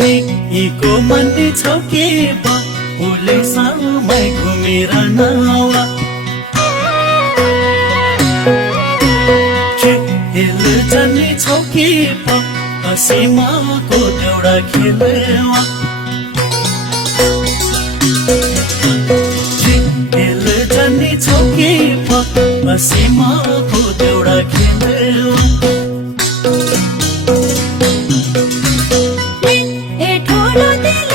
नि इको मन्दी छौ के बा उले समय घुमेर नावा खेल जाने छौ के बा सीमाको देउडा खेलवा खेल जाने छौ के बा सीमाको देउडा खेलवा ए ठोलो दिल